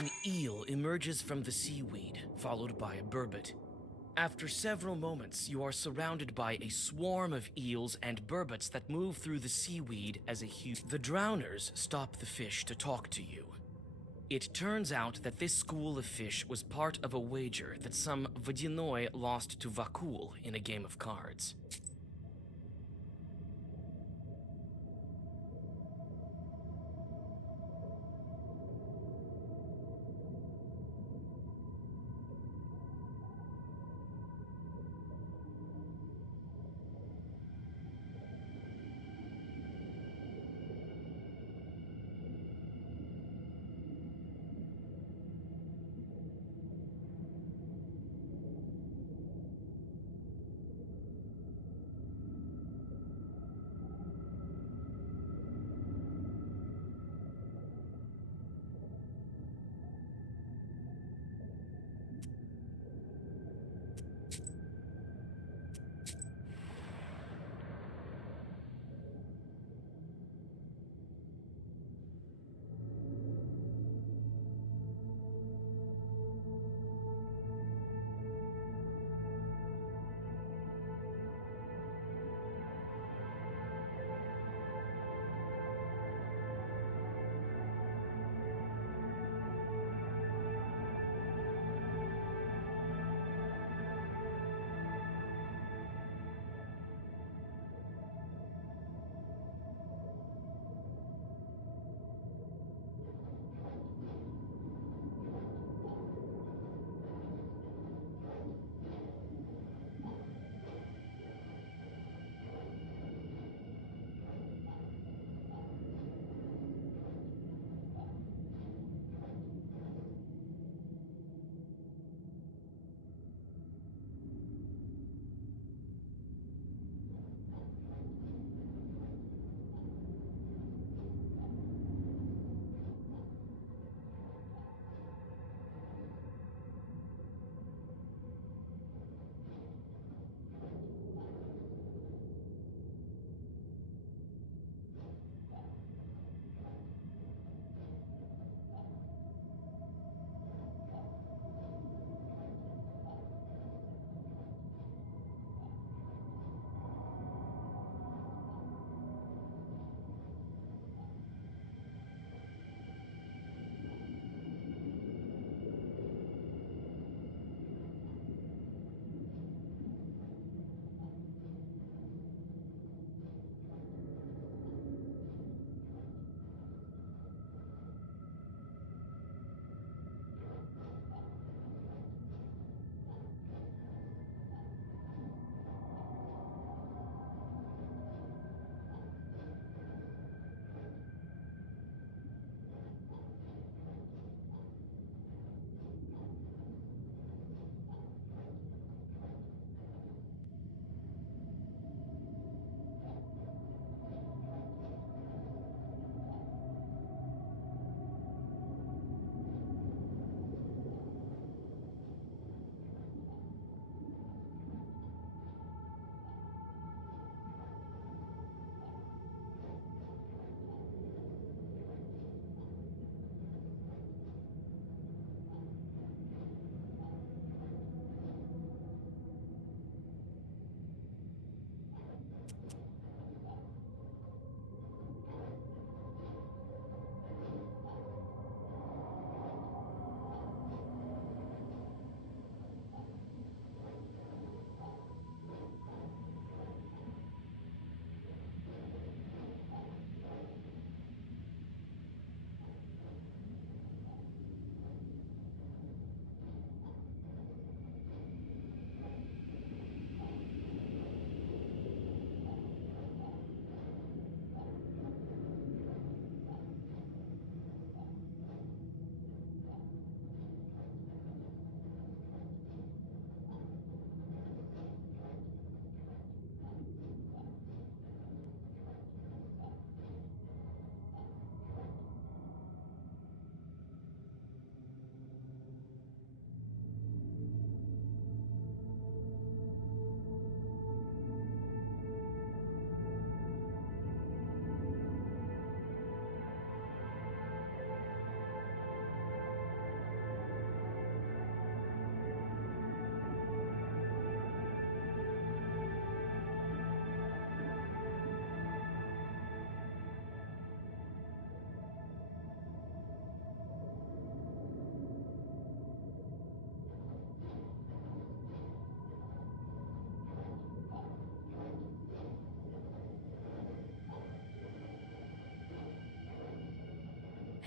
An eel emerges from the seaweed, followed by a burbot. After several moments, you are surrounded by a swarm of eels and burbots that move through the seaweed as a huge... The drowners stop the fish to talk to you. It turns out that this school of fish was part of a wager that some Vodyanoi lost to Vakul in a game of cards.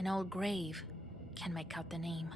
An old grave. Can make out the name.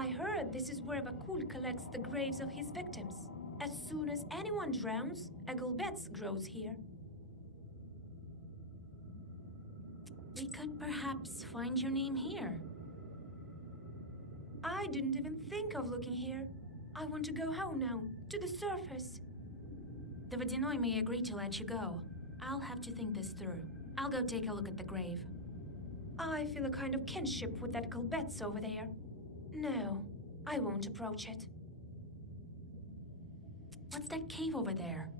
I heard this is where Vakul collects the graves of his victims. As soon as anyone drowns, a Gulbets grows here. We could perhaps find your name here. I didn't even think of looking here. I want to go home now, to the surface. The Vodyanoi may agree to let you go. I'll have to think this through. I'll go take a look at the grave. I feel a kind of kinship with that Gulbets over there. No, I won't approach it. What's that cave over there?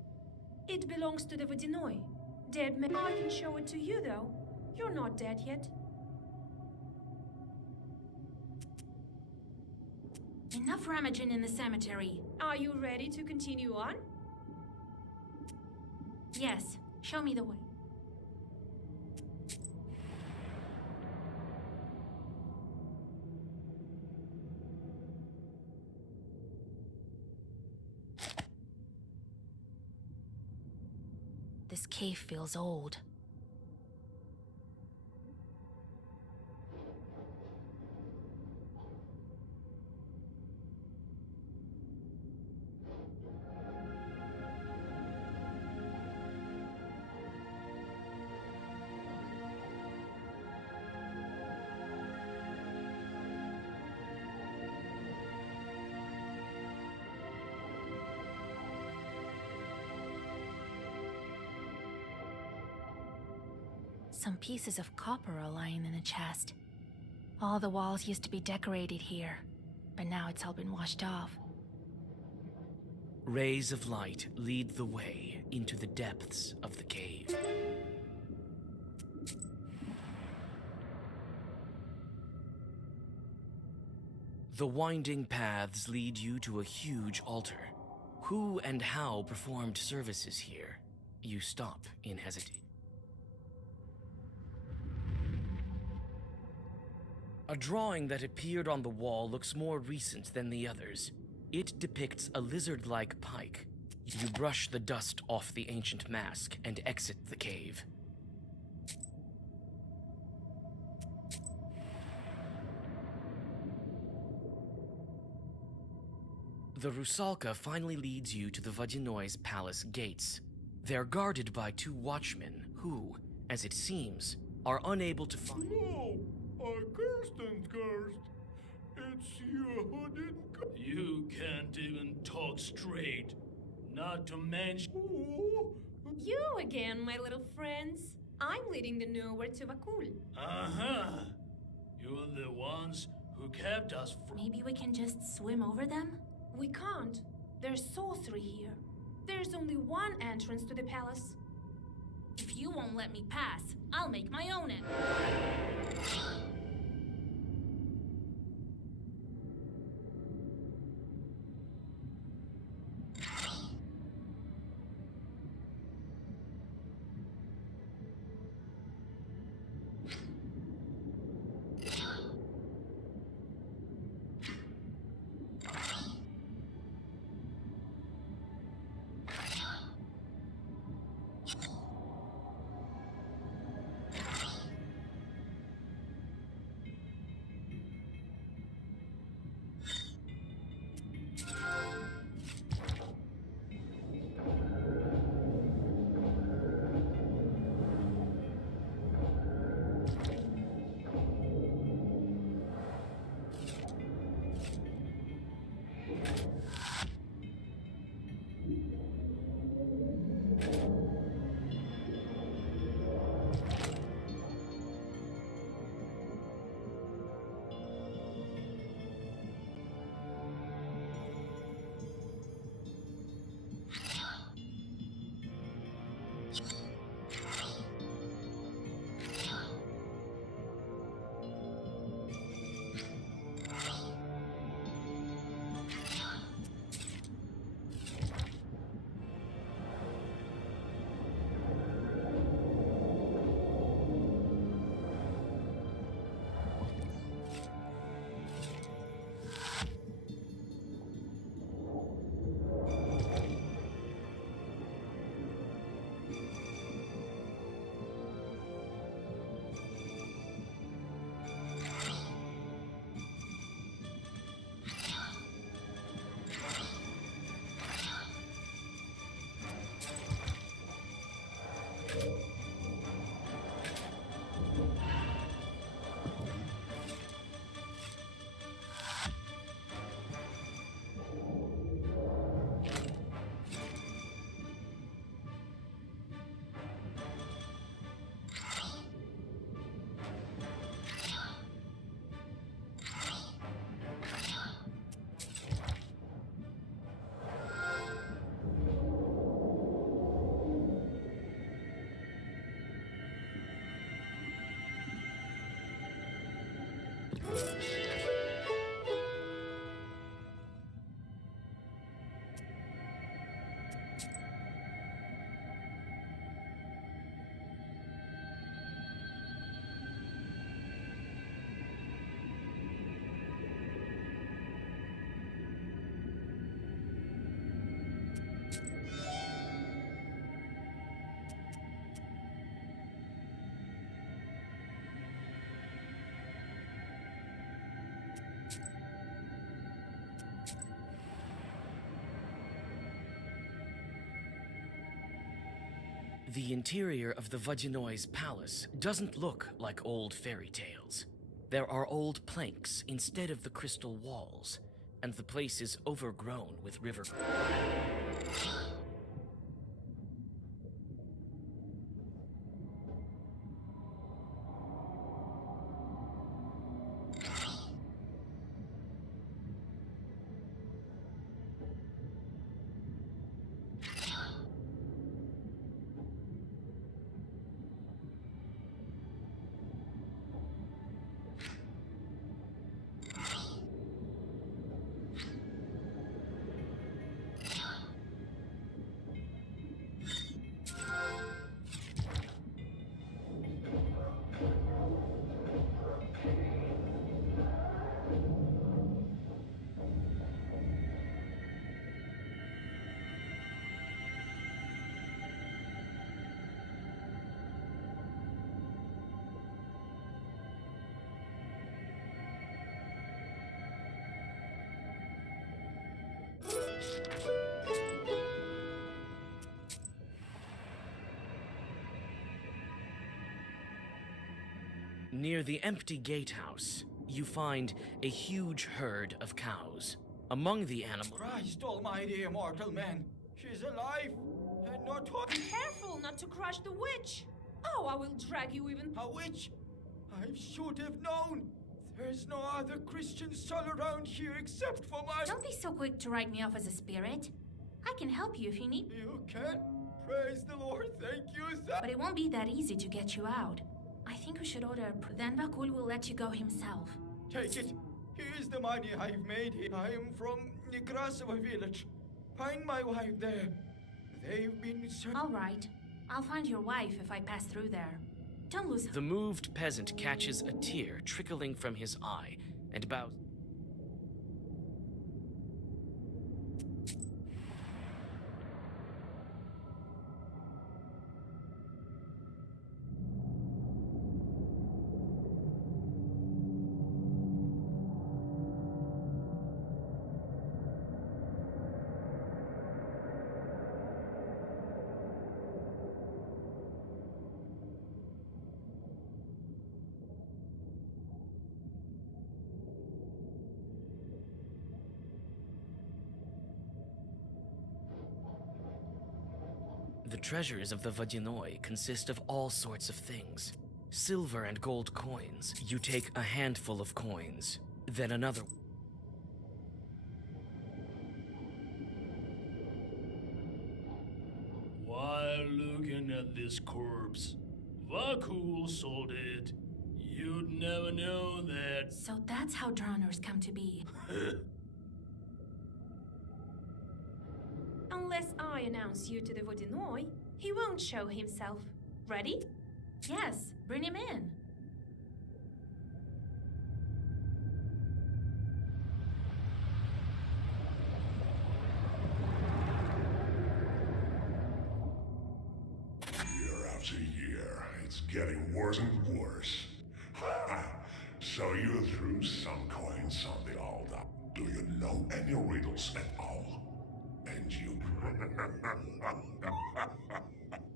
It belongs to the Vodyanoi. Dead men. I can show it to you, though. You're not dead yet. Enough rummaging in the cemetery. Are you ready to continue on? Yes, show me the way. This cave feels old. Some pieces of copper are lying in a chest. All the walls used to be decorated here, but now it's all been washed off. Rays of light lead the way into the depths of the cave. The winding paths lead you to a huge altar. Who and how performed services here? You stop in hesitation. A drawing that appeared on the wall looks more recent than the others. It depicts a lizard-like pike. You brush the dust off the ancient mask and exit the cave. The Rusalka finally leads you to the Vodyanoi's palace gates. They're guarded by two watchmen who, as it seems, are unable to find... No, I cursed and cursed. It's you who didn't. You can't even talk straight. Not to mention. Oh. You again, my little friends. I'm leading the nowhere to Vakul. Uh-huh. You're the ones who kept us from. Maybe we can just swim over them? We can't. There's sorcery here. There's only one entrance to the palace. If you won't let me pass, I'll make my own entrance. The interior of the Vajinoy's palace doesn't look like old fairy tales. There are old planks instead of the crystal walls, and the place is overgrown with river. Near the empty gatehouse, you find a huge herd of cows. Among the animals, Christ almighty, immortal man! She's alive! And not Be careful not to crush the witch! Oh, I will drag you even. a witch! I should have known! There's no other Christian soul around here except for my... Don't be so quick to write me off as a spirit. I can help you if you need, You can? Praise the Lord, thank you, sir! but it won't be that easy to get you out. I think we should order then Vakul will let you go himself. Take it. Here's the money I've made here. I am from Nekrasova village. Find my wife there. They've been All right. I'll find your wife if I pass through there. Don't lose... the moved peasant catches a tear trickling from his eye and bows. The treasures of the Vadinoi consist of all sorts of things. Silver and gold coins. You take a handful of coins, then another. While looking at this corpse, Vakul sold it. You'd never know that. So that's how drowners come to be. Unless I announce you to the Vodinoi, he won't show himself. Ready? Yes, bring him in. Year after year, it's getting worse and worse. So you threw some coins on the altar. Do you know any riddles at all? And you...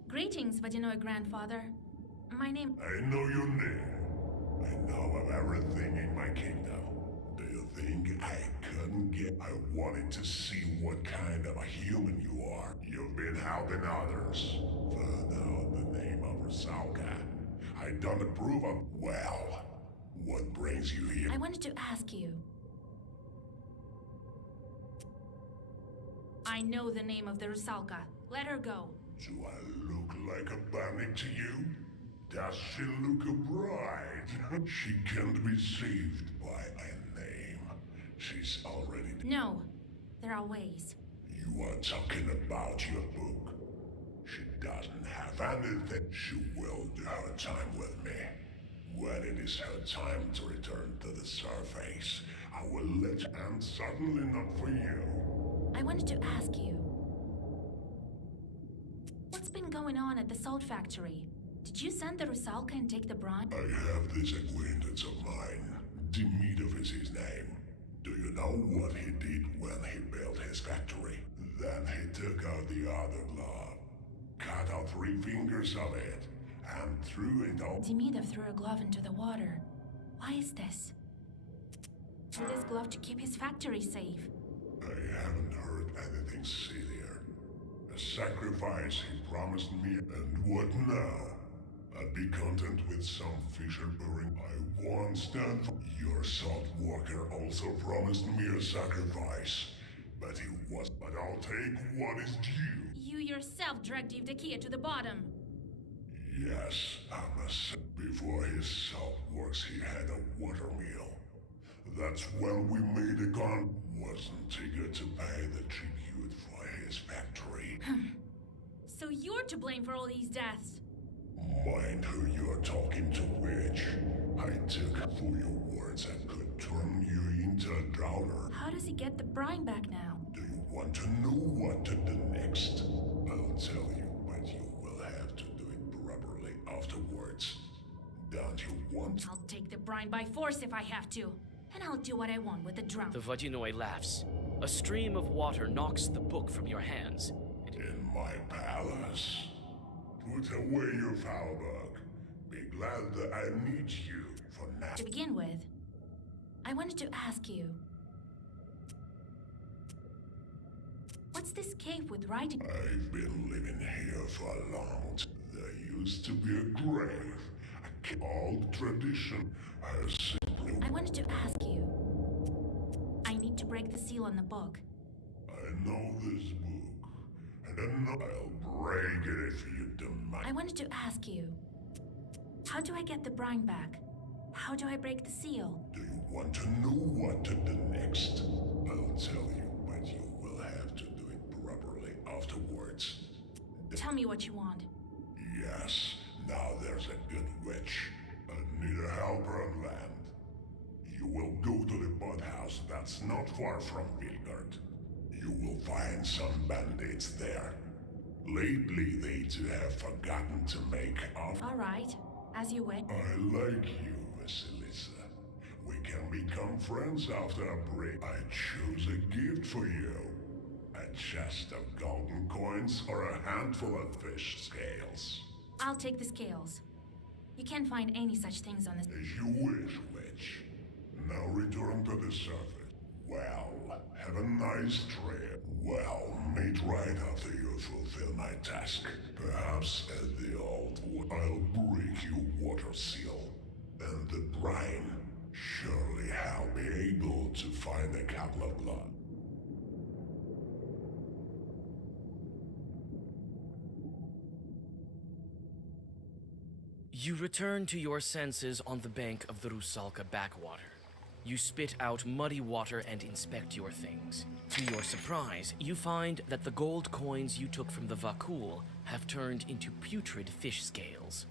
Greetings, Vadinoi grandfather. My name... I know your name. I know of everything in my kingdom. Do you think I couldn't get... I wanted to see what kind of a human you are. You've been helping others. Found out the name of Rusalka. I don't approve of... Well, what brings you here? I wanted to ask you. I know the name of the Rusalka. Let her go. Do I look like a bandit to you? Does she look a bride? She can't be saved by a name. She's already... No, there are ways. You are talking about your book. She doesn't have anything. She will do her time with me. When it is her time to return to the surface, I will let you, and certainly not for you. I wanted to ask you. What's been going on at the salt factory? Did you send the Rusalka and take the brine? I have this acquaintance of mine. Demidov is his name. Do you know what he did when he built his factory? Then he took out the other glove, cut out 3 fingers of it, and threw it all. Demidov threw a glove into the water. Why is this? Threw this glove to keep his factory safe. I haven't heard anything sillier. A sacrifice he promised me, and what now? I'd be content with some fisher burning. I won't stand for... Your salt worker also promised me a sacrifice, but he was... But I'll take what is due. You yourself dragged Evdokia to the bottom. Yes, I must. Before his salt works, he had a water mill. That's when we made a gun. Wasn't eager to pay the tribute for his factory. So you're to blame for all these deaths. Mind who you're talking to, witch. I took for your words and could turn you into a drowner. How does he get the brine back now? Do you want to know what to do next? I'll tell you, but you will have to do it properly afterwards. Don't you want? I'll take the brine by force if I have to. And I'll do what I want with the drum. The Vodyanoi laughs. A stream of water knocks the book from your hands. In my palace. Put away your foul bug. Be glad that I need you for now. To begin with, I wanted to ask you. What's this cave with writing? I've been living here for a long time. There used to be a grave. A old tradition has simply... I wanted to ask you. I need to break the seal on the book. I know this book, and I know I'll break it if you don't mind. I wanted to ask you. How do I get the brine back? How do I break the seal? Do you want to know what to do next? I'll tell you, but you will have to do it properly afterwards. Tell me what you want. Yes, now there's a good witch. I need a helper on land. You will go to the bud house that's not far from Vilgard. You will find some bandits there. Lately, they too have forgotten to make off. All right, as you wish. I like you, Vasilisa. We can become friends after a break. I choose a gift for you. A chest of golden coins or a handful of fish scales. I'll take the scales. You can't find any such things on this. As you wish, witch. Now return to the surface. Well, have a nice trip. Well, meet right after you fulfill my task. Perhaps at the old I'll break your water seal. And the brine. Surely I'll be able to find a couple of blood. You return to your senses on the bank of the Rusalka backwater. You spit out muddy water and inspect your things. To your surprise, you find that the gold coins you took from the Vakul have turned into putrid fish scales.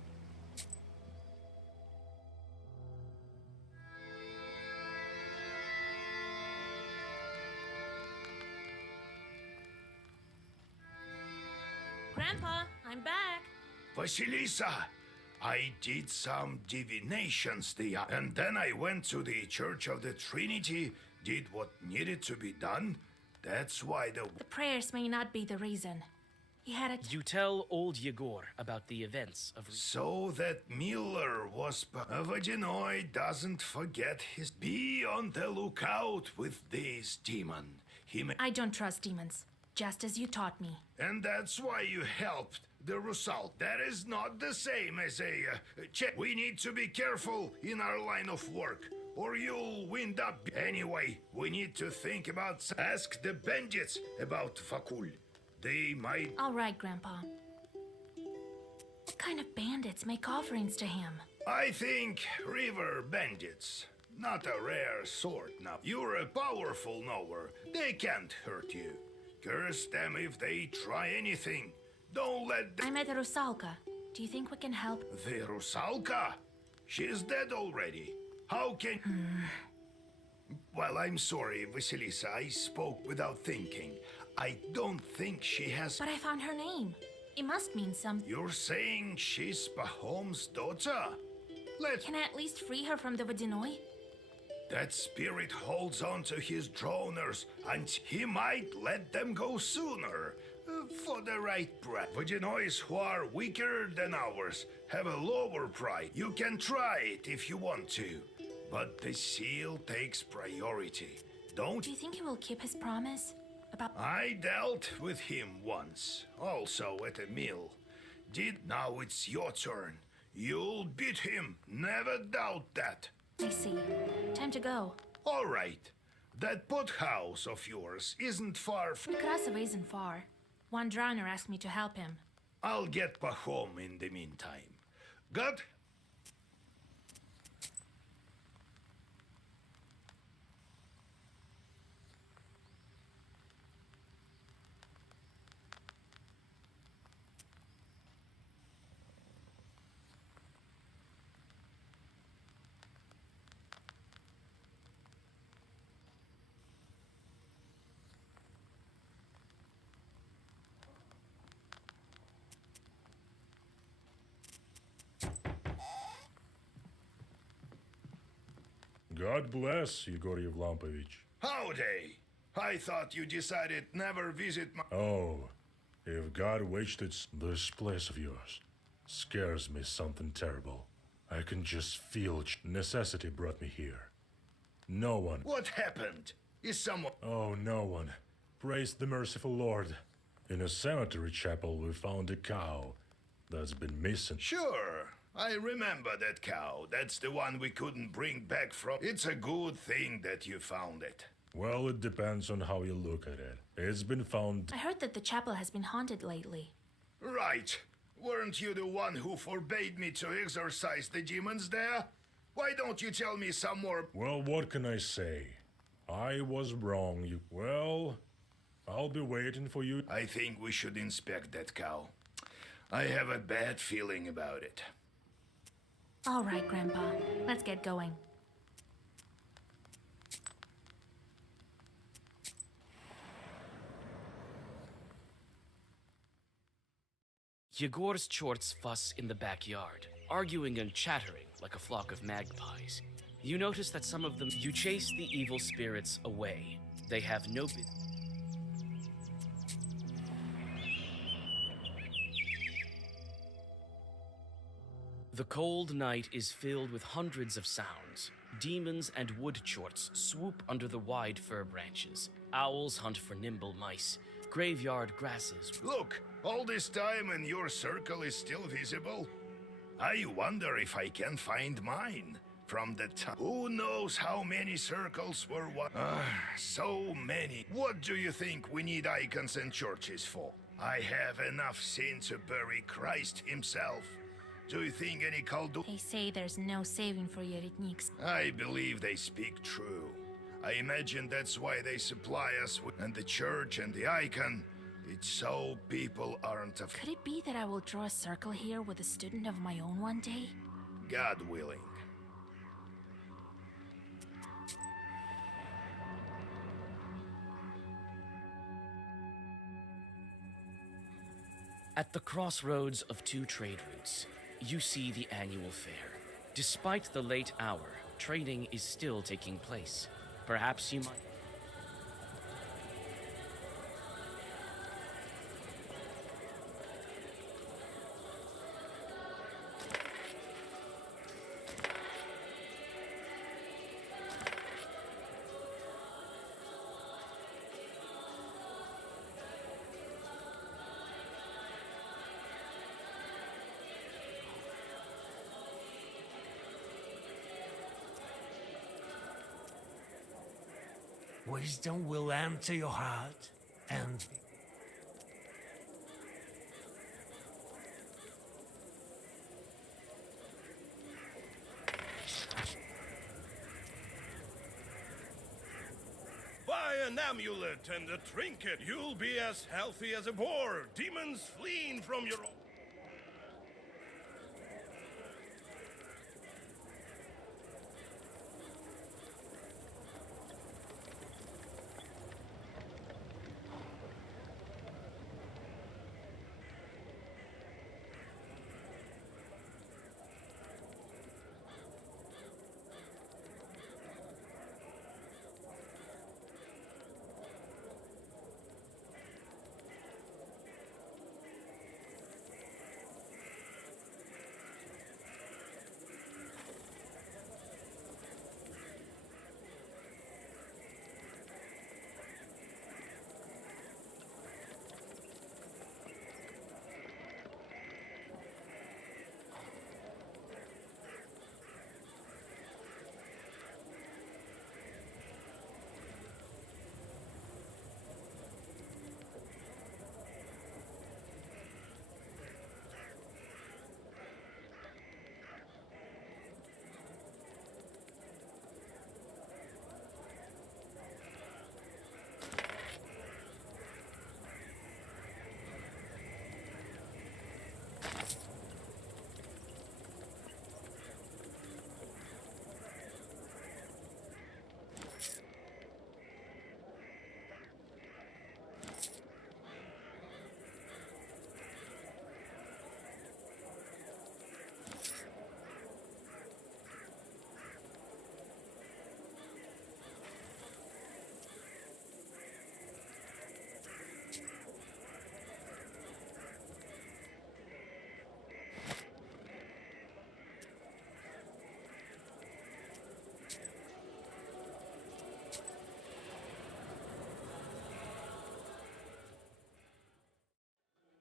Grandpa, I'm back. Vasilisa, I did some divinations there, and then I went to the Church of the Trinity, did what needed to be done. That's why the Prayers may not be the reason. He had a... You tell old Yegor about the events of... So that Miller was... Vodyanoi doesn't forget his... Be on the lookout with this demon. He may... I don't trust demons, just as you taught me. And that's why you helped the Rusal. That is not the same as a check. We need to be careful in our line of work, or you'll wind up... Anyway, we need to think about... Ask the bandits about Vakul. They might... All right, Grandpa. What kind of bandits make offerings to him? I think river bandits. Not a rare sort now. You're a powerful knower. They can't hurt you. Curse them if they try anything. Don't let them. I met Rusalka. Do you think we can help? The Rusalka? She's dead already. How can... Well, I'm sorry, Vasilisa. I spoke without thinking. I don't think she has... But I found her name. It must mean something. You're saying she's Pahom's daughter? Can I at least free her from the Vodinoi? That spirit holds on to his droners, and he might let them go sooner. For the right price. Vodinois who are weaker than ours have a lower price. You can try it if you want to. But the seal takes priority. Do you think he will keep his promise? I dealt with him once, also at a mill. Now it's your turn. You'll beat him, never doubt that. I see. Time to go. All right. That pot house of yours isn't far from... Nekrasov isn't far. One drowner asked me to help him. I'll get Pahom in the meantime. Good? God bless, Yegor Yevlampovich. Howdy. I thought you decided never visit my... Oh, if God wasted this place of yours, scares me something terrible. I can just feel necessity brought me here. No one. What happened? Is someone... Oh, no one. Praise the merciful Lord. In a cemetery chapel we found a cow that's been missing. Sure. I remember that cow. That's the one we couldn't bring back from... It's a good thing that you found it. Well, it depends on how you look at it. It's been found... I heard that the chapel has been haunted lately. Right. Weren't you the one who forbade me to exorcise the demons there? Why don't you tell me some more... Well, what can I say? I was wrong. Well, I'll be waiting for you. I think we should inspect that cow. I have a bad feeling about it. All right, Grandpa. Let's get going. Yegor's chorts fuss in the backyard, arguing and chattering like a flock of magpies. You notice that some of them... You chase the evil spirits away. They have no... The cold night is filled with hundreds of sounds. Demons and wood chorts swoop under the wide fir branches. Owls hunt for nimble mice. Graveyard grasses. Look, all this time and your circle is still visible? I wonder if I can find mine. From the time... Who knows how many circles were what? So many. What do you think we need icons and churches for? I have enough sin to bury Christ himself. Do you think any Kaldu... They say there's no saving for Yeretniks. I believe they speak true. I imagine that's why they supply us with... And the church and the icon. It's so people aren't... Could it be that I will draw a circle here with a student of my own one day? God willing. At the crossroads of two trade routes, you see the annual fair. Despite the late hour, trading is still taking place. Perhaps you might... Wisdom will enter your heart, and an amulet and a trinket, you'll be as healthy as a boar. Demons fleeing from your...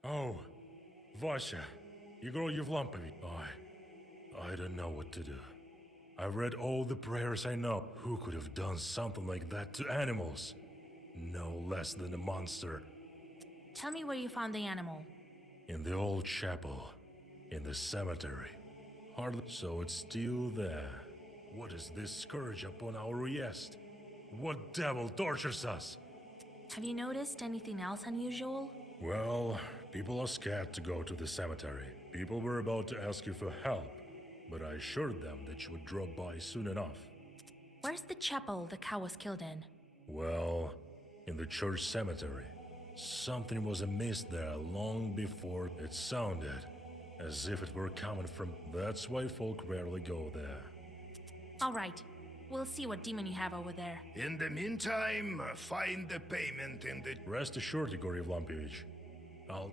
Oh, Vasha, Igor Yevlampovich. I don't know what to do. I read all the prayers I know. Who could have done something like that to animals? No less than a monster. Tell me where you found the animal. In the old chapel. In the cemetery. Hardly. So it's still there. What is this scourge upon our Riest? What devil tortures us? Have you noticed anything else unusual? Well, people are scared to go to the cemetery. People were about to ask you for help, but I assured them that you would drop by soon enough. Where's the chapel the cow was killed in? Well, in the church cemetery. Something was amiss there long before it sounded as if it were coming from... That's why folk rarely go there. All right. We'll see what demon you have over there. In the meantime, find the payment in the... Rest assured, Igor Yevlampovich. I'll...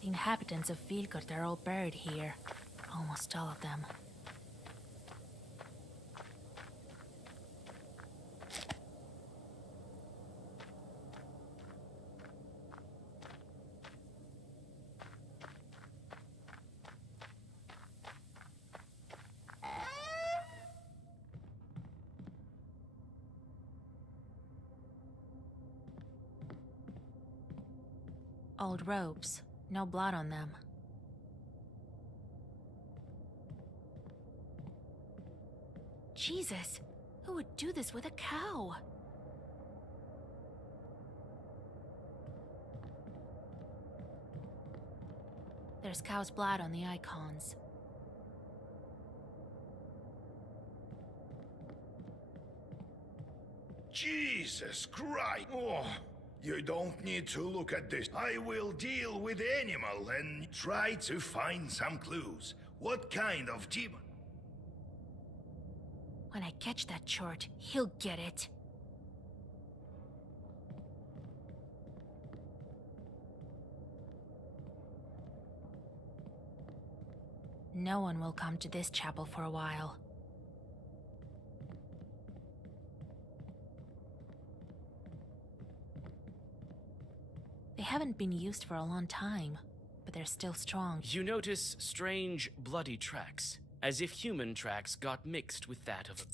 The inhabitants of Vilgard are all buried here. Almost all of them. Old robes. No blood on them. Jesus! Who would do this with a cow? There's cow's blood on the icons. Jesus Christ! Oh, you don't need to look at this. I will deal with the animal and try to find some clues. What kind of demon? When I catch that chort, he'll get it. No one will come to this chapel for a while. They haven't been used for a long time, but they're still strong. You notice strange, bloody tracks, as if human tracks got mixed with that of a...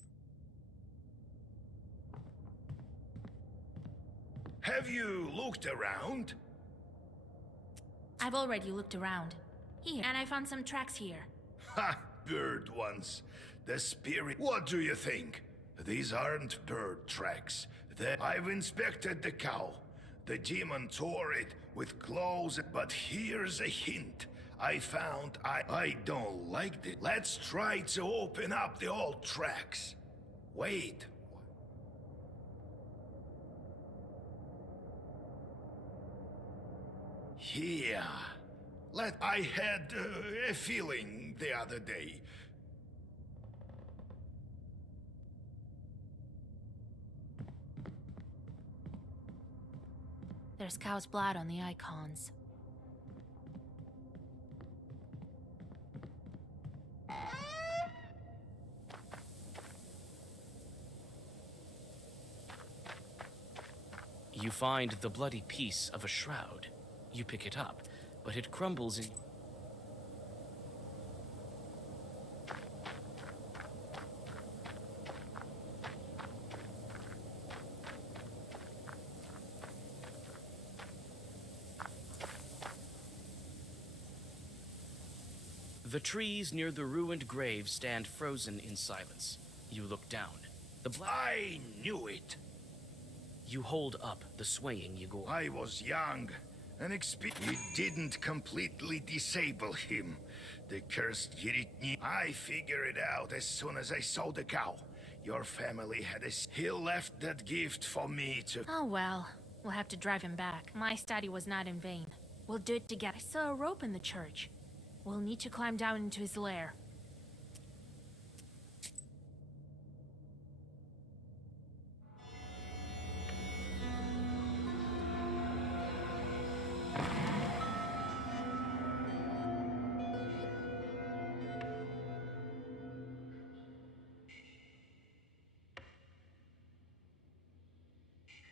Have you looked around? I've already looked around. Here, and I found some tracks here. Ha! Bird ones. The spirit. What do you think? These aren't bird tracks. I've inspected the cow. The demon tore it with claws, but here's a hint. I don't like it. Let's try to open up the old tracks. Wait. Yeah. I had a feeling the other day. There's cow's blood on the icons. You find the bloody piece of a shroud. You pick it up, but it crumbles in... The trees near the ruined grave stand frozen in silence. You look down. I knew it. You hold up the swaying Yegor. I was young and it didn't completely disable him. The cursed Yiritni. I figured it out as soon as I saw the cow. Your family had he left that gift for me to... Oh well, we'll have to drive him back. My study was not in vain. We'll do it together. I saw a rope in the church. We'll need to climb down into his lair.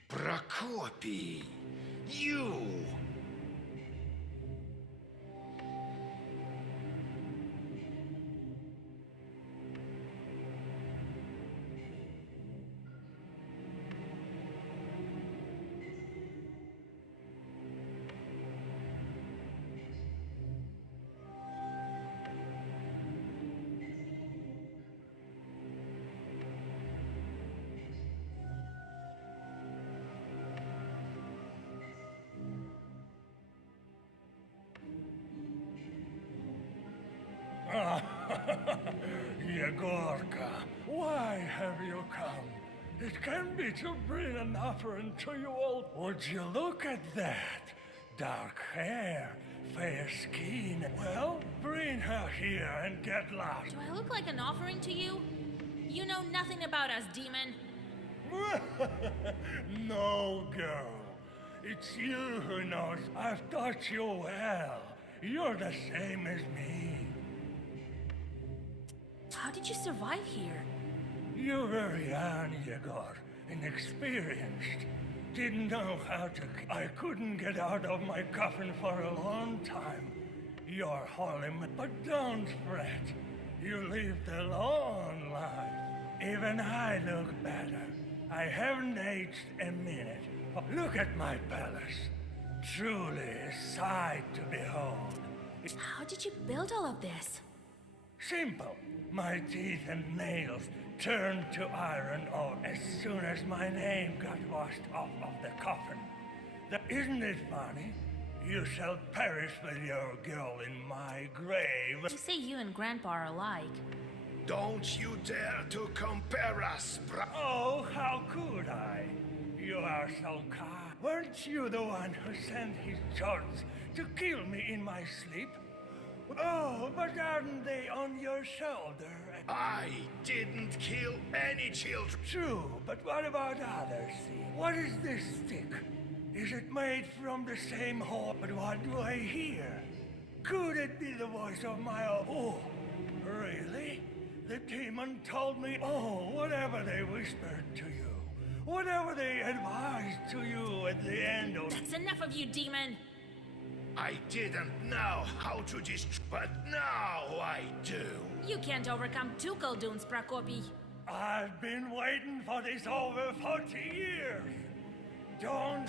Prokopi, you! Yegorka, why have you come? It can be to bring an offering to you all. Would you look at that? Dark hair, fair skin. Well, bring her here and get lost. Do I look like an offering to you? You know nothing about us, demon. No, girl. It's you who knows. I've taught you well. You're the same as me. How did you survive here? You were young, Yegor, inexperienced. Didn't know how to... I couldn't get out of my coffin for a long time. You're holy, but don't fret. You lived a long life. Even I look better. I haven't aged a minute. Look at my palace. Truly a sight to behold. How did you build all of this? Simple. My teeth and nails turned to iron ore as soon as my name got washed off of the coffin. Isn't it funny? You shall perish with your girl in my grave. You say you and Grandpa are alike. Don't you dare to compare us, Oh, how could I? You are so kind. Weren't you the one who sent his shorts to kill me in my sleep? Oh, but aren't they on your shoulder? I didn't kill any children. True, but what about others? What is this stick? Is it made from the same horn? But what do I hear? Could it be the voice of my own? Oh, Really? The demon told me, oh, whatever they whispered to you, whatever they advised to you at the end of... That's enough of you, demon! I didn't know how to destroy, but now I do. You can't overcome two Kolduns, Prokopy. I've been waiting for this over 40 years. Don't...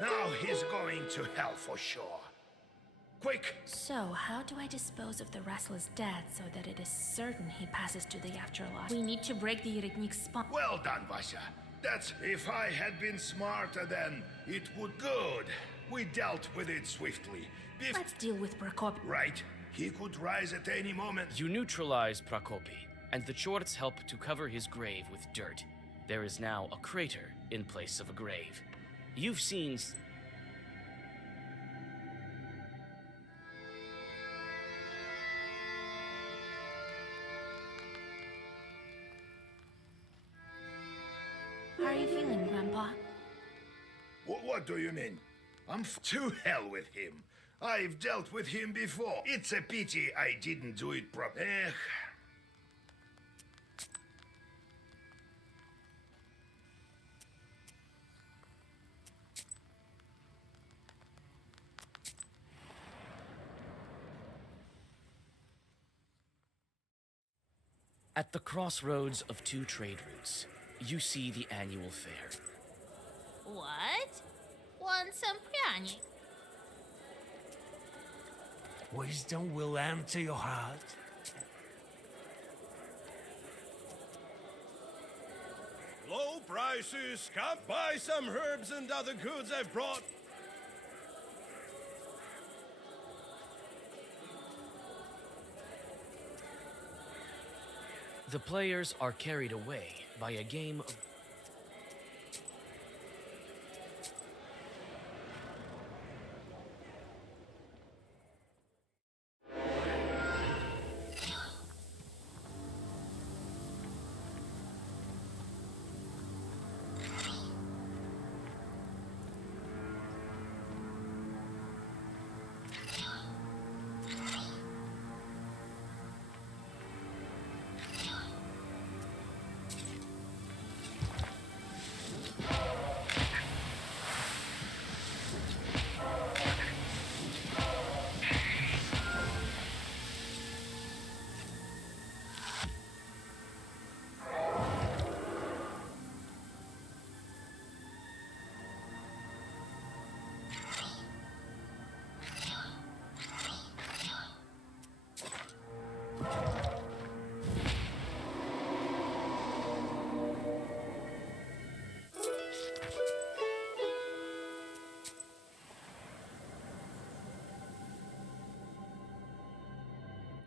Now he's going to hell for sure. Quick! So, how do I dispose of the restless dead so that it is certain he passes to the afterlife? We need to break the Iritnik's spawn. Well done, Vasya. That's... If I had been smarter then, it would... Good. We dealt with it swiftly. Let's deal with Prokop. Right. He could rise at any moment. You neutralize Prokopi, and the Chorts help to cover his grave with dirt. There is now a crater in place of a grave. You've seen... How are you feeling, Grandpa? What do you mean? To hell with him. I've dealt with him before. It's a pity I didn't do it properly. At the crossroads of two trade routes, you see the annual fair. What? Want some prani? Wisdom will empty your heart. Low prices. Come buy some herbs and other goods I've brought. The players are carried away by a game of...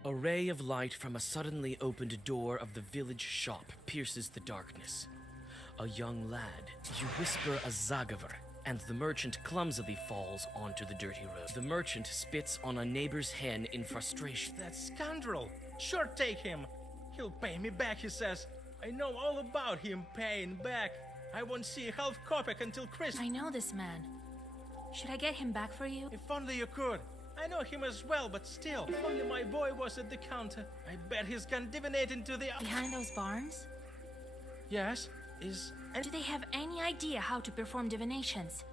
A ray of light from a suddenly opened door of the village shop pierces the darkness. A young lad. You whisper a Zagavar, and the merchant clumsily falls onto the dirty road. The merchant spits on a neighbor's hen in frustration. That scoundrel! Sure, take him. He'll pay me back, he says. I know all about him paying back. I won't see a half kopeck until Christmas. I know this man. Should I get him back for you? If only you could. I know him as well, but still. If only my boy was at the counter. I bet he's gone divinate into the... Behind those barns? Yes? Do they have any idea how to perform divinations?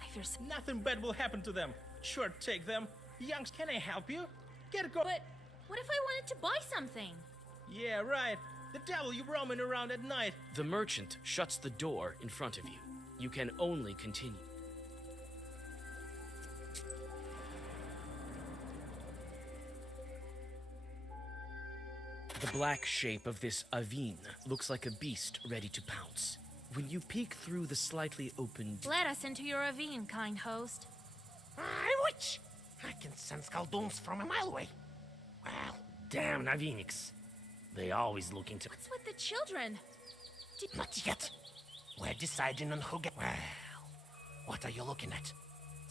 I fear so... Nothing bad will happen to them. Sure, take them. Youngs, can I help you? Get go... But what if I wanted to buy something? Yeah, right. The devil you roaming around at night. The merchant shuts the door in front of you. You can only continue. The black shape of this Avine looks like a beast ready to pounce. When you peek through the slightly opened... Let us into your ravine, kind host. Which? I can sense Khaldun's from a mile away. Well, Damn Navinix. They always looking to... What's with the children? not yet. We're deciding on who get... Well, what are you looking at?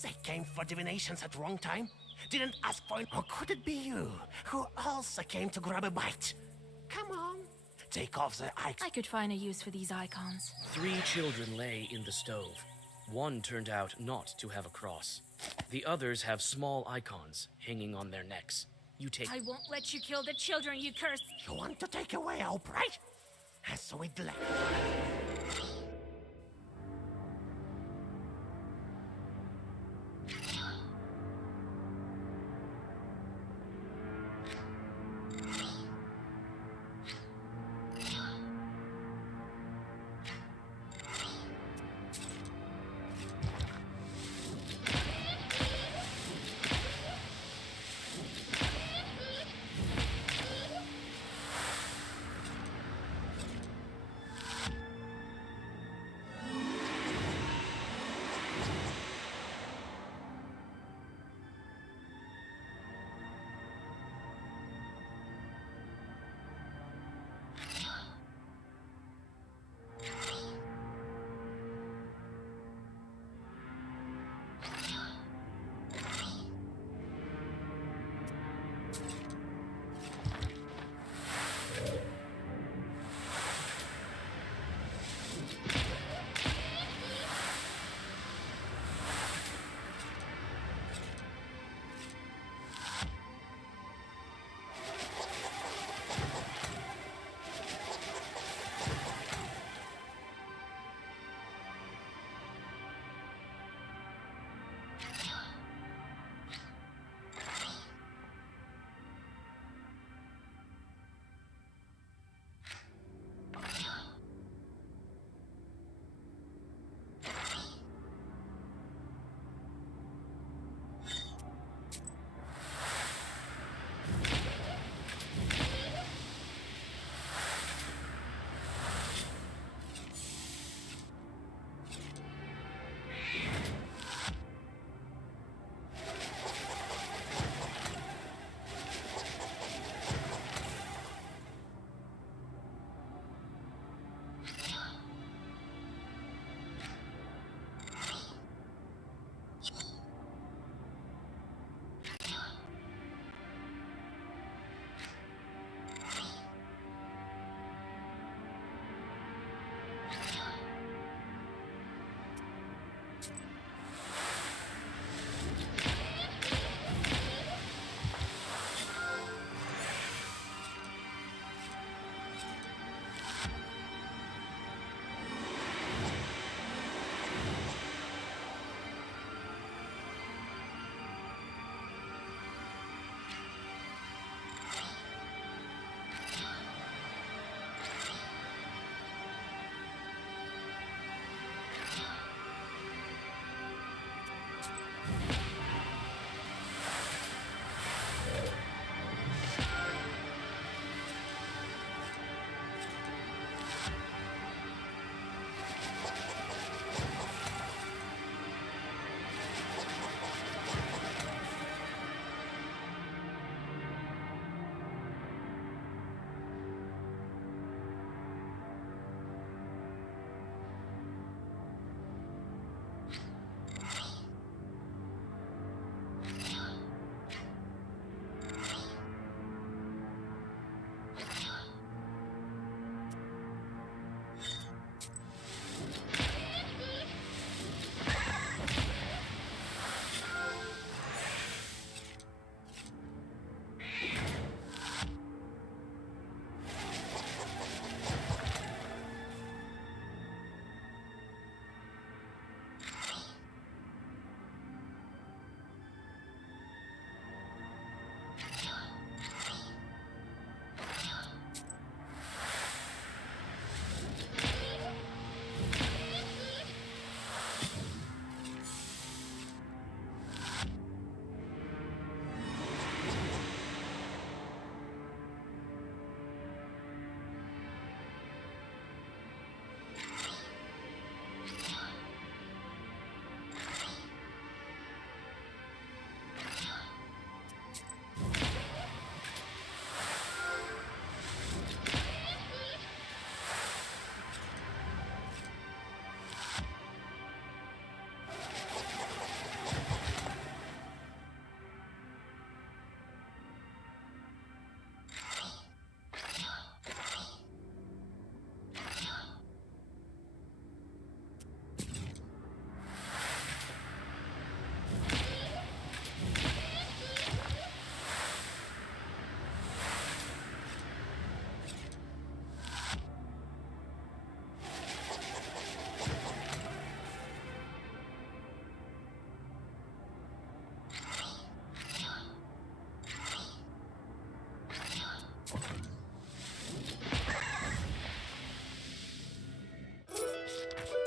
They came for divinations at wrong time? Didn't ask for it? Or could it be you, who also came to grab a bite? Come on, take off the eye... I could find a use for these icons. 3 children lay in the stove. One turned out not to have a cross. The others have small icons hanging on their necks. You take... I won't let you kill the children, you curse... You want to take away our pride? As we'd like.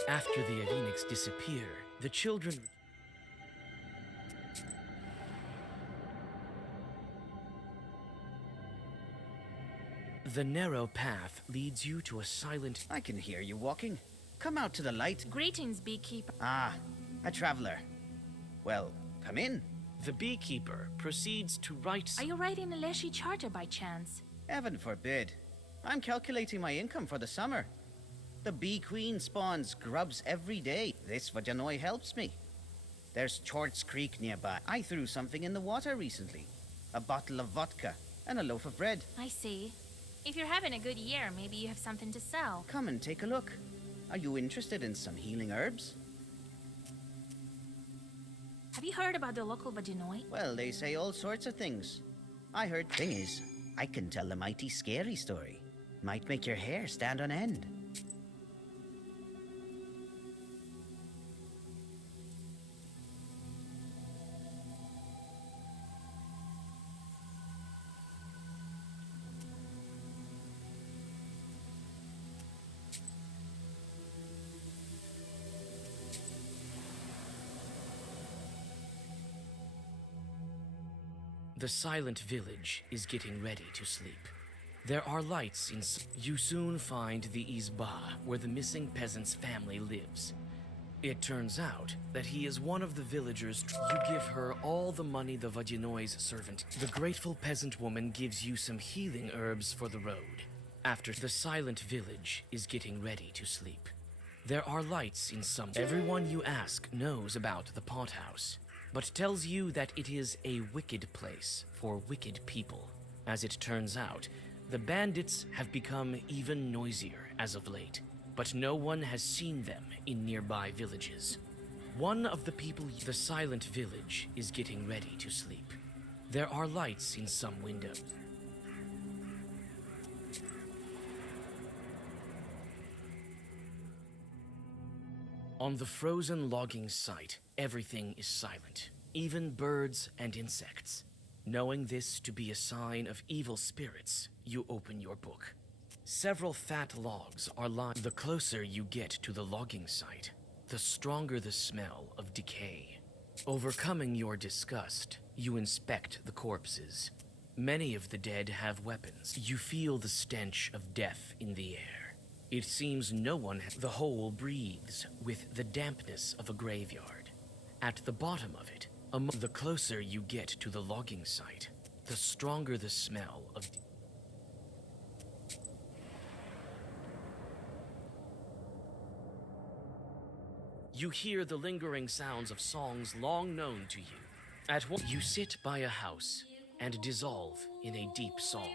After the Aveniks disappear, the children... The narrow path leads you to a silent... I can hear you walking. Come out to the light. Greetings, beekeeper. Ah, a traveler. Well, come in. The beekeeper proceeds to write... Are you writing a Leshy charter by chance? Heaven forbid. I'm calculating my income for the summer. The bee queen spawns grubs every day. This Vajanoi helps me. There's Chorts Creek nearby. I threw something in the water recently. A bottle of vodka and a loaf of bread. I see. If you're having a good year, maybe you have something to sell. Come and take a look. Are you interested in some healing herbs? Have you heard about the local Vajanoi? Well, they say all sorts of things. I heard... Thing is, I can tell a mighty scary story. Might make your hair stand on end. The silent village is getting ready to sleep. There are lights in... You soon find the Izba, where the missing peasant's family lives. It turns out that he is one of the villagers. You give her all the money the Vajinoi's servant. The grateful peasant woman gives you some healing herbs for the road. After the silent village is getting ready to sleep. There are lights in some... Everyone you ask knows about the pothouse, but tells you that it is a wicked place for wicked people. As it turns out, the bandits have become even noisier as of late, but no one has seen them in nearby villages. One of the people... The silent village is getting ready to sleep. There are lights in some windows. On the frozen logging site, everything is silent, even birds and insects. Knowing this to be a sign of evil spirits, you open your book. Several fat logs are lying. The closer you get to the logging site, the stronger the smell of decay. Overcoming your disgust, you inspect the corpses. Many of the dead have weapons. You feel the stench of death in the air. It seems no one has... The hole breathes with the dampness of a graveyard. At the bottom of it, the closer you get to the logging site, the stronger the smell of... You hear the lingering sounds of songs long known to you. At one, you sit by a house and dissolve in a deep song.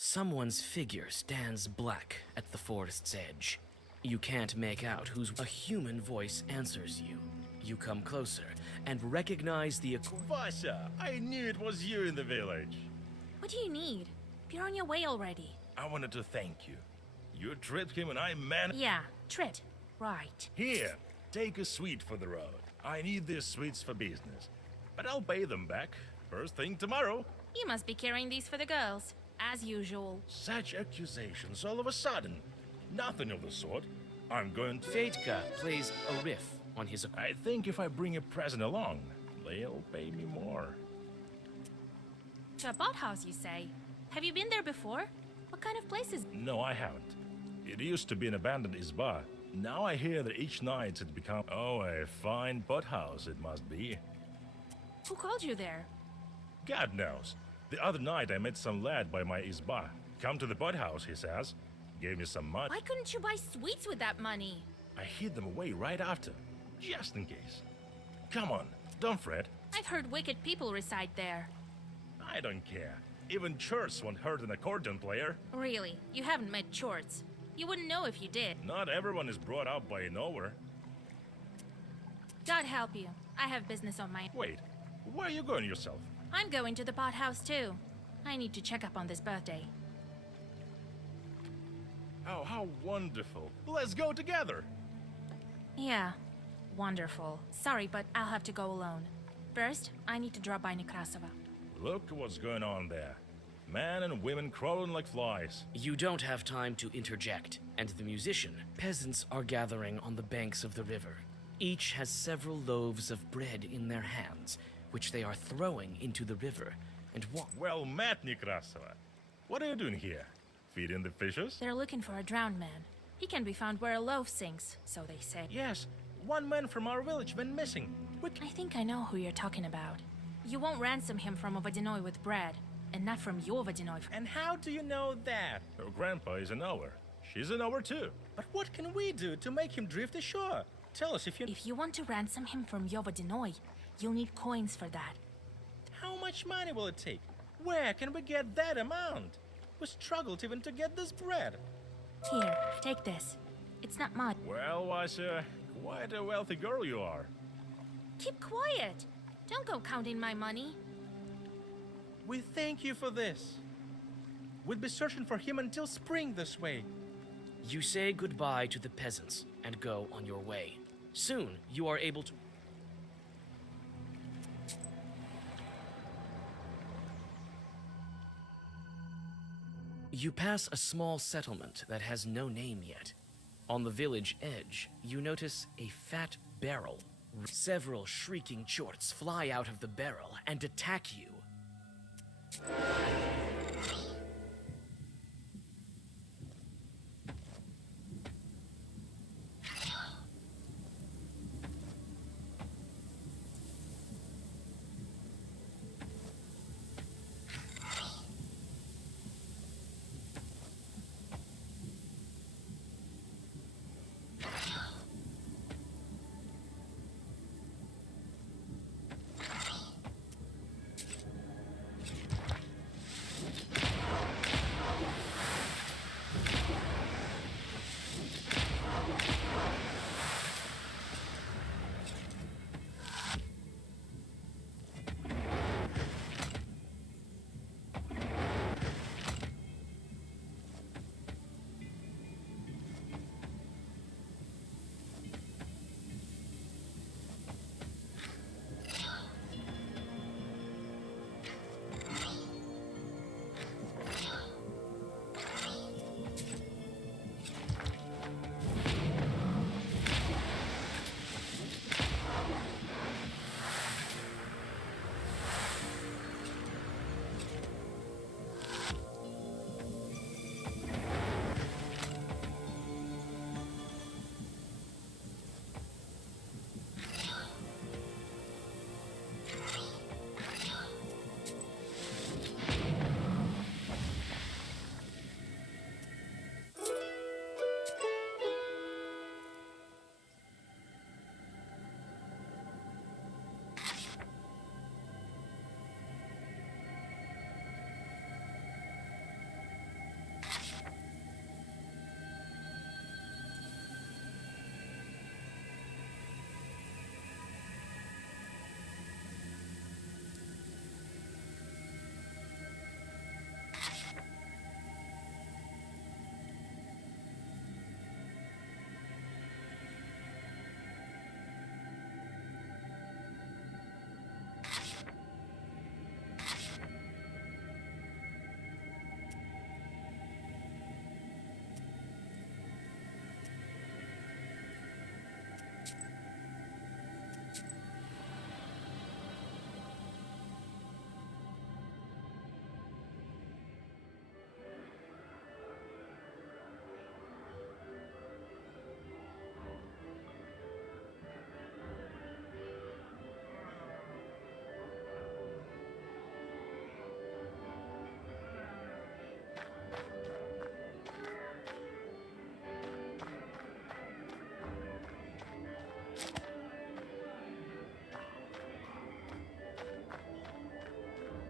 Someone's figure stands black at the forest's edge. You can't make out who's... A human voice answers you. You come closer and recognize the... Vasha, I knew it was you in the village. What do you need? You're on your way already. I wanted to thank you. You tripped him and I managed... Yeah, Trit. Right. Here, take a sweet for the road. I need these sweets for business. But I'll pay them back first thing tomorrow. You must be carrying these for the girls, as usual. Such accusations all of a sudden. Nothing of the sort. I'm going to... Fedka plays a riff on his... I think if I bring a present along, they'll pay me more. To a bot house, you say? Have you been there before? What kind of place is... No, I haven't. It used to be an abandoned izba. Now I hear that each night it's become... Oh, a fine bot house it must be. Who called you there? God knows. The other night I met some lad by my izba. Come to the bot house, he says. Gave me some money. Why couldn't you buy sweets with that money? I hid them away right after, just in case. Come on, don't fret. I've heard wicked people reside there. I don't care. Even Church won't hurt an accordion player. Really? You haven't met Chorts. You wouldn't know if you did. Not everyone is brought up by a knower. God help you. I have business on my... Wait, where are you going yourself? I'm going to the pot house too. I need to check up on this birthday. Oh, how wonderful. Let's go together. Yeah, wonderful. Sorry, but I'll have to go alone. First, I need to drop by Nekrasova. Look what's going on there. Men and women crawling like flies. You don't have time to interject, and the musician. Peasants are gathering on the banks of the river. Each has several loaves of bread in their hands, which they are throwing into the river, and one. Well met, Nekrasova. What are you doing here? Feeding the fishes? They're looking for a drowned man. He can be found where a loaf sings, so they say. Yes, one man from our village went missing. I think I know who you're talking about. You won't ransom him from Ovadinoy with bread, and not from your Ovadinoy. And how do you know that? Her grandpa is a knower. She's a knower too. But what can we do to make him drift ashore? Tell us if you... If you want to ransom him from Yovadinoy, you'll need coins for that. How much money will it take? Where can we get that amount? We struggled even to get this bread. Here, take this. It's not much. Well, Vasya, quite a wealthy girl you are. Keep quiet. Don't go counting my money. We thank you for this. We'll be searching for him until spring this way. You say goodbye to the peasants and go on your way. Soon, you are able to... You pass a small settlement that has no name yet. On the village edge, you notice a fat barrel. Several shrieking chorts fly out of the barrel and attack you.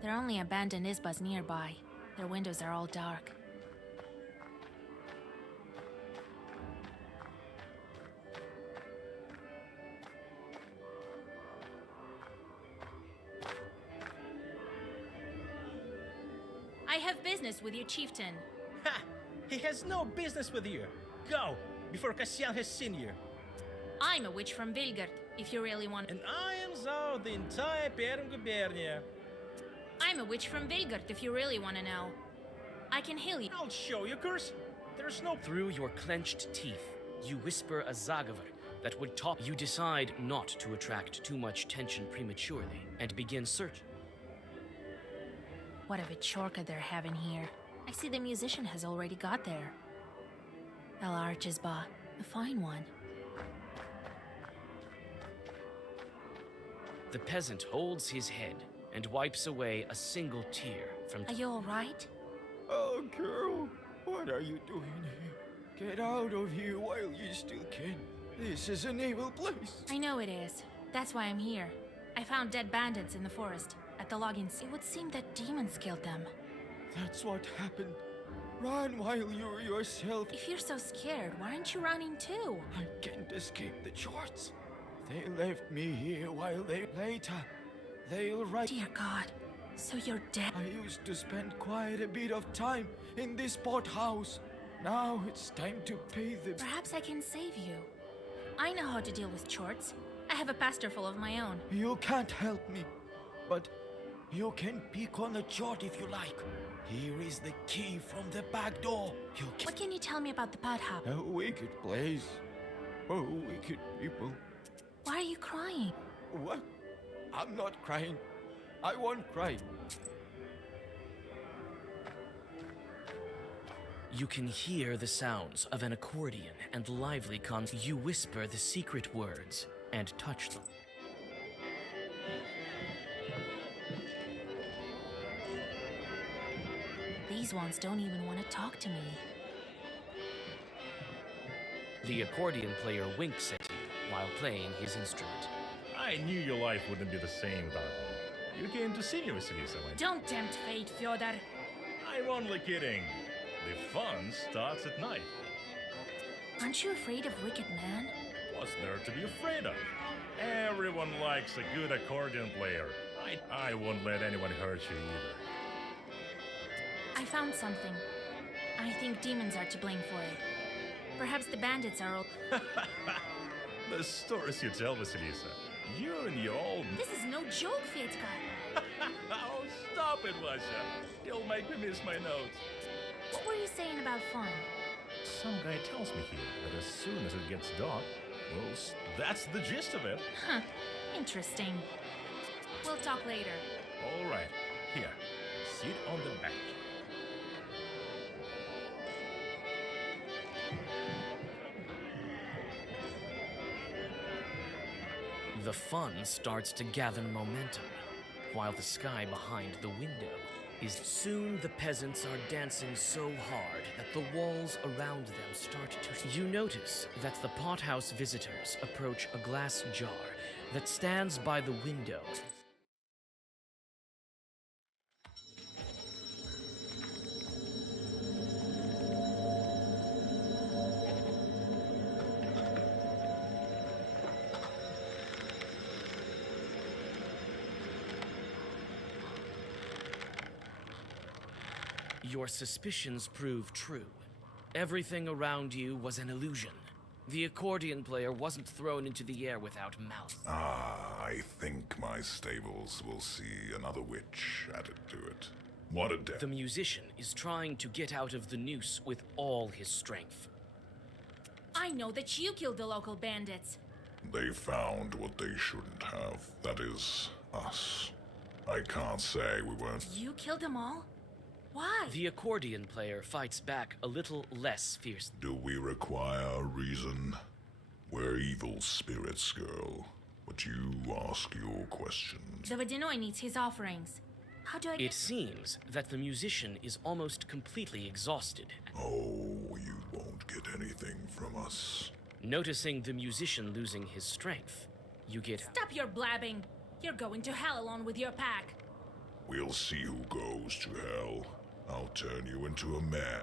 There are only abandoned isbas nearby. Their windows are all dark. I have business with your chieftain. Ha! He has no business with you. Go, before Kasyan has seen you. I'm a witch from Vilgard, if you really want. And I am Zao, the entire Perm gubernia. I'm a witch from Vilgard, if you really want to know. I can heal you. I'll show you, curse. There's no... Through your clenched teeth, you whisper a zagavar that would top. You decide not to attract too much tension prematurely and begin searching. What of a chorka they're having here. I see the musician has already got there. El Archesba, a fine one. The peasant holds his head and wipes away a single tear from... Are you alright? Oh, girl, what are you doing here? Get out of here while you still can. This is an evil place. I know it is. That's why I'm here. I found dead bandits in the forest, at the loggings. It would seem that demons killed them. That's what happened. Run while you're yourself. If you're so scared, why aren't you running too? I can't escape the Chorts. They left me here while they'll write. Dear God, so you're dead. I used to spend quite a bit of time in this pothouse. Now it's time to pay the... Perhaps I can save you. I know how to deal with chorts. I have a pastor full of my own. You can't help me, but you can peek on the chart if you like. Here is the key from the back door. What can you tell me about the pothouse? A wicked place. Oh, wicked people. Why are you crying? What? I'm not crying. I won't cry. You can hear the sounds of an accordion and lively You whisper the secret words and touch them. These ones don't even want to talk to me. The accordion player winks at you while playing his instrument. I knew your life wouldn't be the same without me. You came to see me, Vasilisa. Don't tempt fate, Fyodor. I'm only kidding. The fun starts at night. Aren't you afraid of wicked men? What's there to be afraid of? Everyone likes a good accordion player. I won't let anyone hurt you either. I found something. I think demons are to blame for it. Perhaps the bandits are all... The stories you tell, Vasilisa. You and your old... This is no joke, Fietka. Oh, stop it, Vasha. You'll make me miss my notes. What were you saying about fun? Some guy tells me here that as soon as it gets dark, well, that's the gist of it. Huh. Interesting. We'll talk later. All right. Here. Sit on the bench. The fun starts to gather momentum, while the sky behind the window is... Soon the peasants are dancing so hard that the walls around them start to... You notice that the pothouse visitors approach a glass jar that stands by the window. Your suspicions prove true. Everything around you was an illusion. The accordion player wasn't thrown into the air without malice. I think my stables will see another witch added to it. What a death. The musician is trying to get out of the noose with all his strength. I know that you killed the local bandits. They found what they shouldn't have. That is, us. I can't say we weren't... You killed them all? Why? The accordion player fights back a little less fiercely. Do we require a reason? We're evil spirits, girl. But you ask your questions. The Vodyanoi needs his offerings. How do I get... It seems that the musician is almost completely exhausted. Oh, you won't get anything from us. Noticing the musician losing his strength, you get... Stop your blabbing! You're going to hell along with your pack. We'll see who goes to hell. I'll turn you into a man.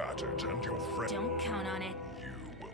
got it, and your friend. Don't count on it. You will.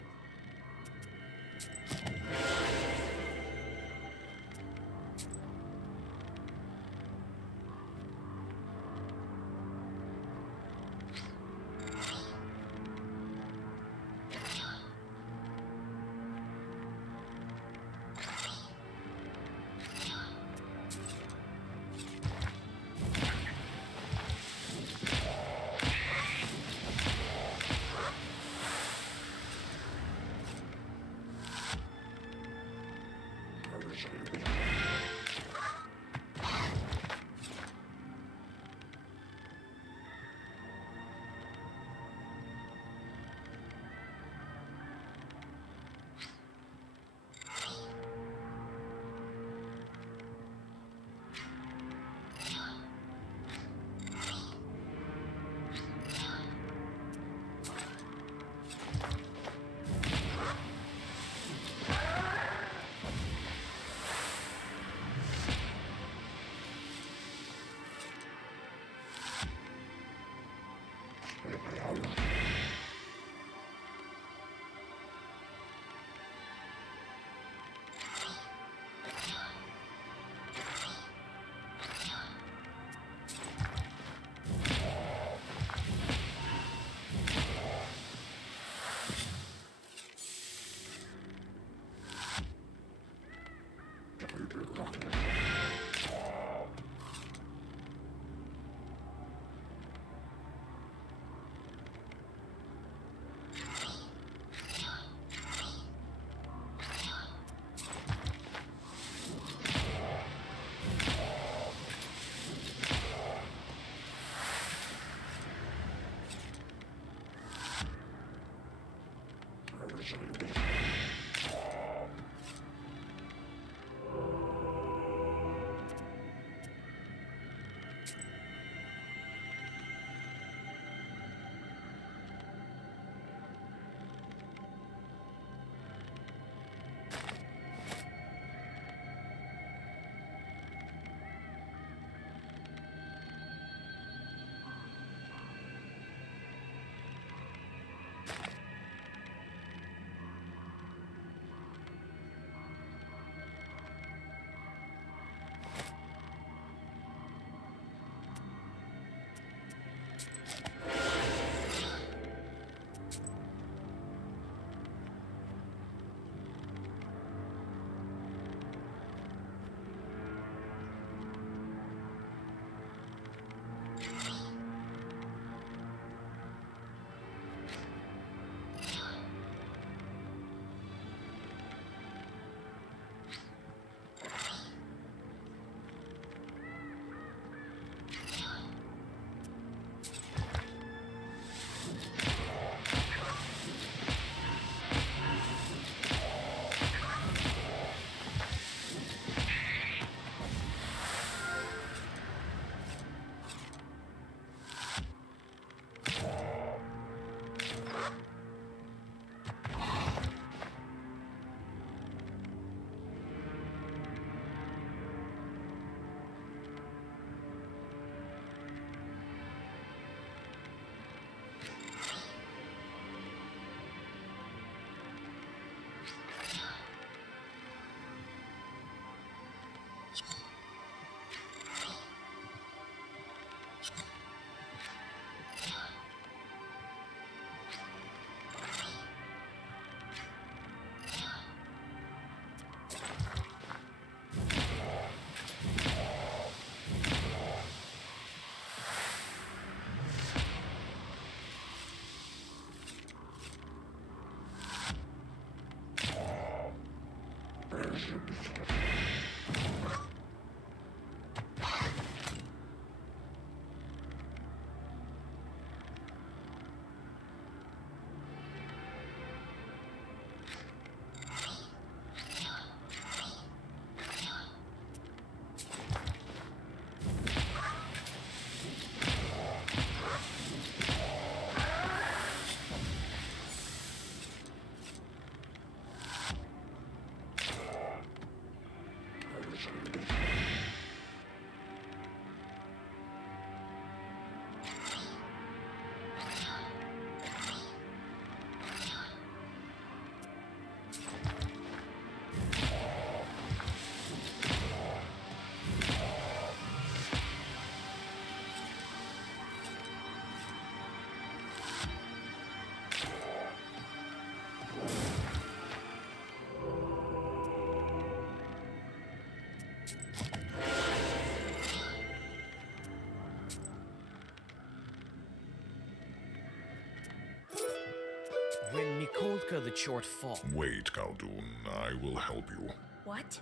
When Mikolka the Short falls. Wait, Khaldun, I will help you. What?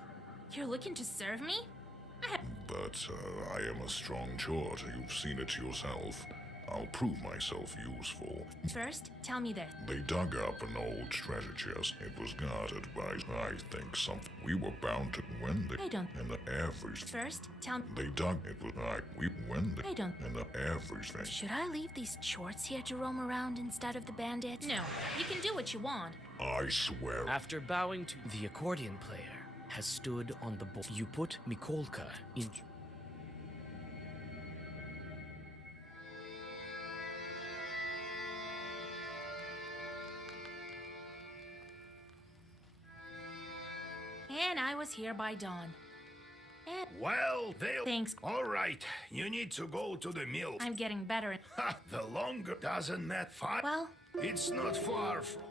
You're looking to serve me? But I am a strong Chort. You've seen it yourself. I'll prove myself useful. First, tell me this. They dug up an old treasure chest. It was guarded by, I think, something. We were bound to when they... I don't... And the average... First, tell me... They dug... It was we when they... I don't... And the average thing... Should I leave these Chorts here to roam around instead of the bandits? No, you can do what you want. I swear... After bowing to... The accordion player has stood on the board. You put Mikolka in... And I was here by dawn. And Well, they'll... Thanks. All right, you need to go to the mill. I'm getting better. Ha! The longer doesn't matter. Well... It's not far from...